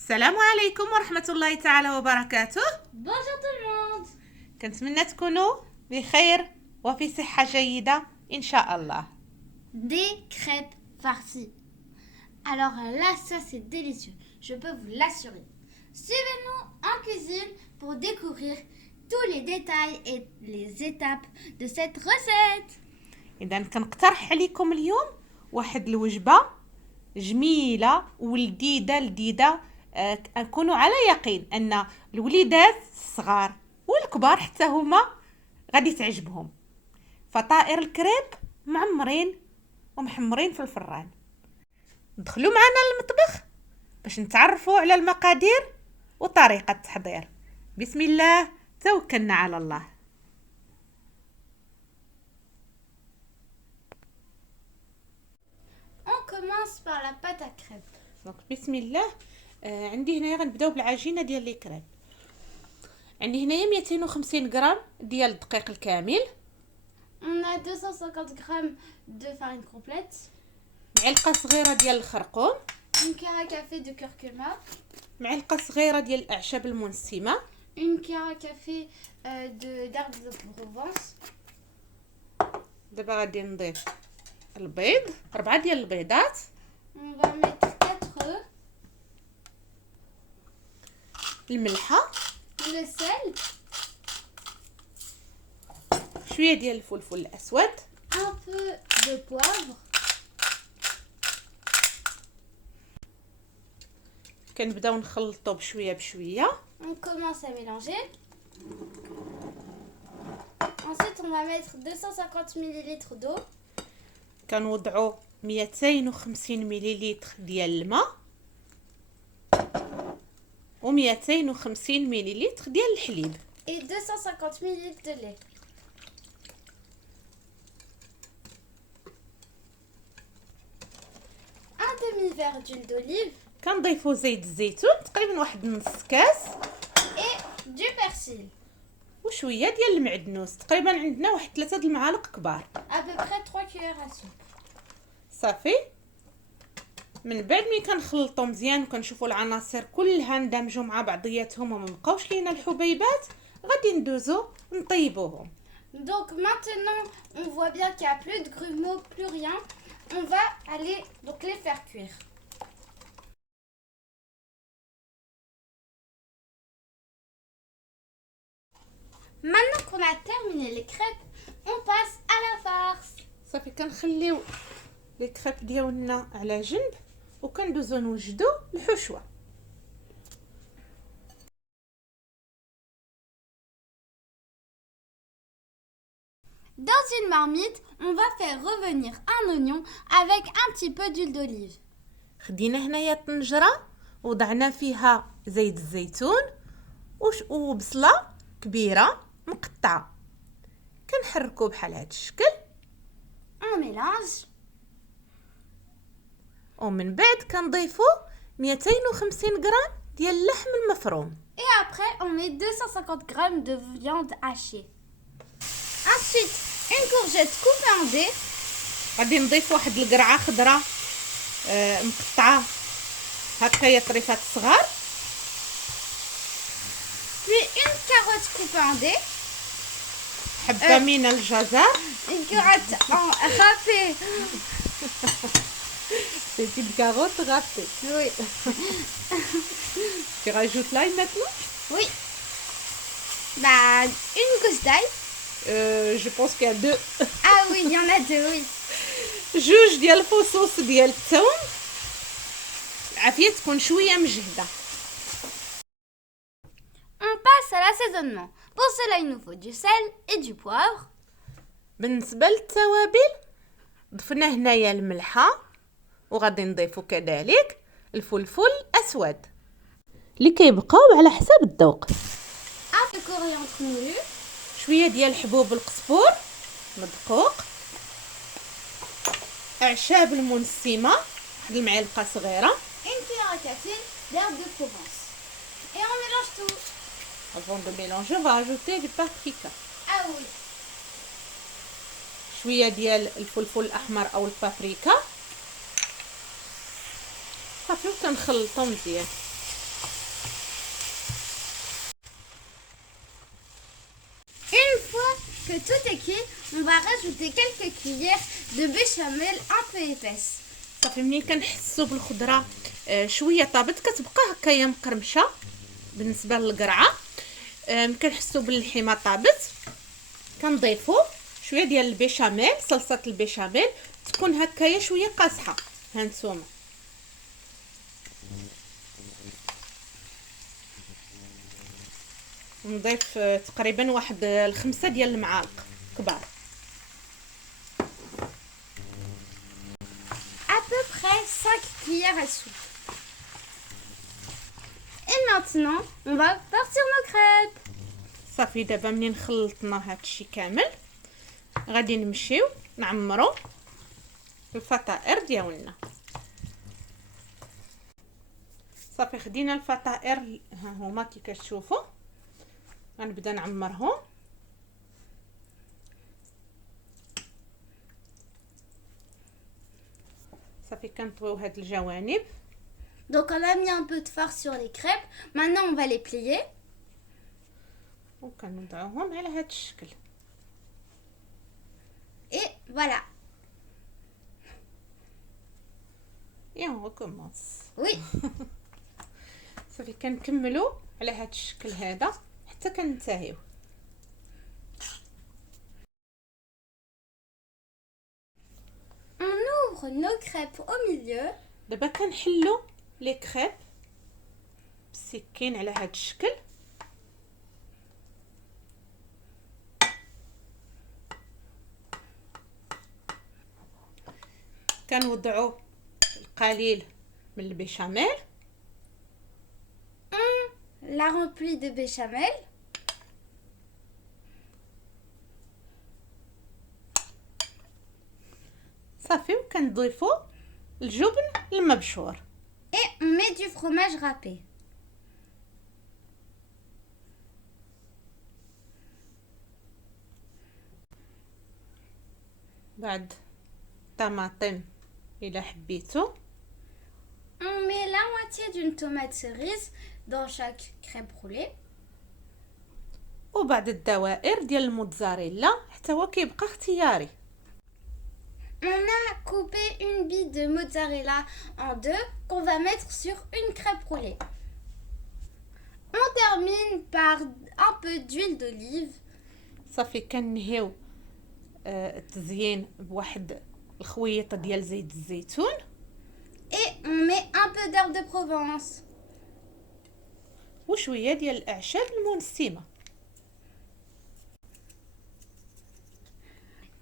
السلام عليكم ورحمة الله تعالى وبركاته. Bonjour tout le monde. كنتمنى تكونوا بخير وفي صحة جيدة إن شاء الله. Des crêpes farcies. Alors là, ça c'est délicieux, je peux vous l'assurer. Suivez-nous en cuisine pour découvrir tous les détails et les étapes de cette recette. إذا كنقترح عليكم اليوم واحد الوجبة جميلة ولذيذة كونوا على يقين أن الوليدات الصغار والكبار حتى هما غادي تعجبهم. فطائر الكريب معمرين ومحمرين في الفران. دخلوا معنا للمطبخ باش نتعرفوا على المقادير وطريقة التحضير. بسم الله توكلنا على الله. On commence par la pâte à crêpes. دونك بسم الله. عندي هنايا غنبداو بالعجينه ديال لي كريب. عندي هنايا 250 غرام ديال الدقيق الكامل. On a 250 grammes de farine complète, معلقه صغيره ديال الخرقوم، une cuillère à café de curcuma, معلقه صغيره ديال الاعشاب المنسمه، une cuillère à café d'herbes de Provence, دابا غادي نضيف البيض، 4 ديال البيضات. on va mettre 4 œufs, الملحه، le sel, شويه ديال الفلفل الاسود، un peu de poivre, كنبداو نخلطو بشويه بشويه. on commence à mélanger. Ensuite, on va mettre 250 ml d'eau, كنوضعوا 250 مليلتر ديال الماء و250 مليلتر ديال الحليب et 250 ml de lait. Un demi-verre d'huile d'olive كنضيفوا زيت الزيتون تقريبا واحد نص كاس et du persil, وشويه ديال المعدنوس تقريبا عندنا واحد 3 المعالق كبار. à peu près 3 cuillères à soupe. صافي. من بعد ملي كنخلطوا مزيان وكنشوفوا العناصر كلها اندمجوا مع بعضياتهم وما بقاوش لينا الحبيبات، غادي ندوزو نطيبوهم. Donc maintenant, on voit bien qu'il n'y a plus de grumeaux, plus rien. On va aller donc les faire cuire. Maintenant qu'on a terminé les crêpes, on passe à la farce. صافي كنخليو لي كريب ديالنا على جنب وكندوزو نوجدو الحشوه. Dans une marmite, on va faire revenir un oignon avec un petit peu d'huile d'olive. خدينا هنايا طنجره وضعنا فيها زيت الزيتون وبصله كبيره مقطعه، كنحركو بحال هذا الشكل. On mélange. ومن بعد كنضيفو 250 غرام ديال اللحم المفروم. Et après, on met 250 grammes de viande hachée. Ensuite, une courgette coupée en dés. غادي نضيف واحد القرعه خضراء مقطعه هكايا طريفات صغار. Puis une carotte coupée en dés. حبه من الجزر. Une carotte râpée. C'est une carotte râpée. Oui. Tu rajoutes l'ail maintenant? Oui. Bah, une gousse d'ail. Je pense qu'il y a 2. Ah oui, il y en a 2, oui. جوج ديال الفصوص ديال الثوم. العافيه تكون شويه مجهده. On passe à l'assaisonnement. Pour cela, il nous faut du sel et du poivre. بالنسبه للتوابل ضفنا هنايا الملحه وغادي نضيفو كذلك الفلفل الاسود اللي كيبقاو على حساب الذوق. Un peu de coriandre moulu. شويه ديال حبوب القزبور مدقوق، اعشاب المنسمه واحد المعلقه صغيره. Une cuillère à café d'herbes de Provence. Et on mélange tout. Avant de mélanger, on va ajouter du paprika. Ah oui. شويه ديال الفلفل الاحمر او البابريكا. صافي وكنخلطو مزيان. Ok, on va rajouter quelques cuillères de béchamel un peu épaisse. صافي منين كنحسوا بالخضره شويه طابت كتبقى هكايا مقرمشه بالنسبه للقرعه. كنحسوا باللحمه طابت كنضيفوا شويه ديال البيشاميل، صلصه البيشاميل تكون هكايا شويه قاصحه. هانتوما نضيف تقريبا واحد 5 ديال المعالق كبار. À peu près 5 cuillères à soupe. Et maintenant, on va partir nos crêpes. صافي دابا منين خلطنا هادشي كامل غادي نمشيو نعمرو الفطائر ديالنا. صافي خدينا الفطائر ها هما كي كتشوفوا غنبدا نعمرهم. صافي كنطويو هاد الجوانب. Donc on a mis un peu de farce sur les crêpes. Maintenant, on va les plier. وكنوضعوهم على هاد الشكل. Et voilà. Et on recommence. Oui. صافي كنكملوا على هاد الشكل هذا حتى كننتهيو. On ouvre nos crêpes au milieu. دابا كنحلو لي كريب بالسكين على هاد الشكل. كنوضعوا القليل من البيشاميل. On la remplit de béchamel. صافي وكنضيفوا الجبن المبشور. Et on met du fromage râpé. بعد طماطم إلا حبيتو. On met la moitié d'une tomate cerise dans chaque crêpe roulée. وبعد الدوائر ديال الموتزاريلا حتى هو كيبقى اختياري. On a coupé une bille de mozzarella en deux qu'on va mettre sur une crêpe roulée. On termine par un peu d'huile d'olive. صافي كنهيو التزيين بواحد الخويطه ديال زيت الزيتون. Et on met un peu d'herbe de Provence. وشويه ديال الاعشاب المنسمه.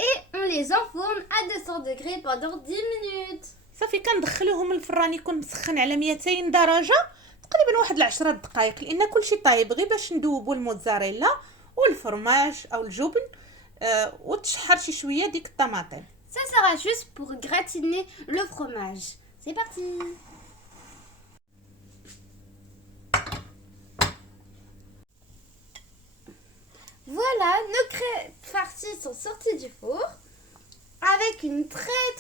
Et on les enfourne à 200 degrés pendant 10 minutes. صافي كندخلوهم الفران يكون مسخن على 200 درجه تقريبا واحد 10 دقائق لان كلشي طايب غير باش ندوبوا الموتزاريلا والفرماج او الجبن وتشحر شي شويه ديك الطماطم. Ça sera juste pour gratiner le fromage. C'est parti. Voilà, nos crêpes farcies sont sorties du four. Avec une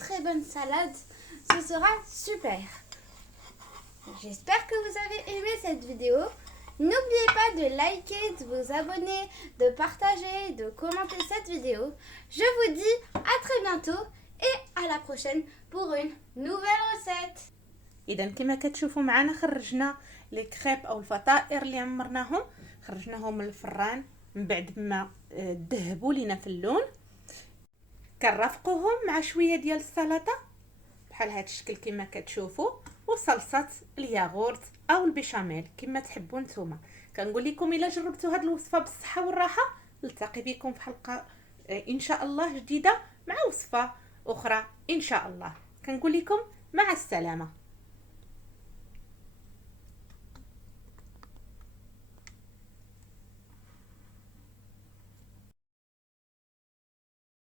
très bonne salade, ce sera super. J'espère que vous avez aimé cette vidéo. N'oubliez pas de liker, de vous abonner, de partager, de commenter cette vidéo. Je vous dis à très bientôt et à la prochaine pour une nouvelle recette. اذا كما كتشوفوا معنا خرجنا لي كريب او الفطائر اللي عمرناهم، خرجناهم من الفران من بعد ما ذهبوا لينا في اللون. كنرافقوهم مع شويه ديال السلطه بحال هذا الشكل كما كتشوفوا، وصلصه الياغورت او البيشاميل كما تحبوا نتوما. كنقول لكم الا جربتوا هذه الوصفه بالصحه والراحه، نلتقي بكم في حلقه ان شاء الله جديده مع وصفه اخرى ان شاء الله. كنقول لكم مع السلامه.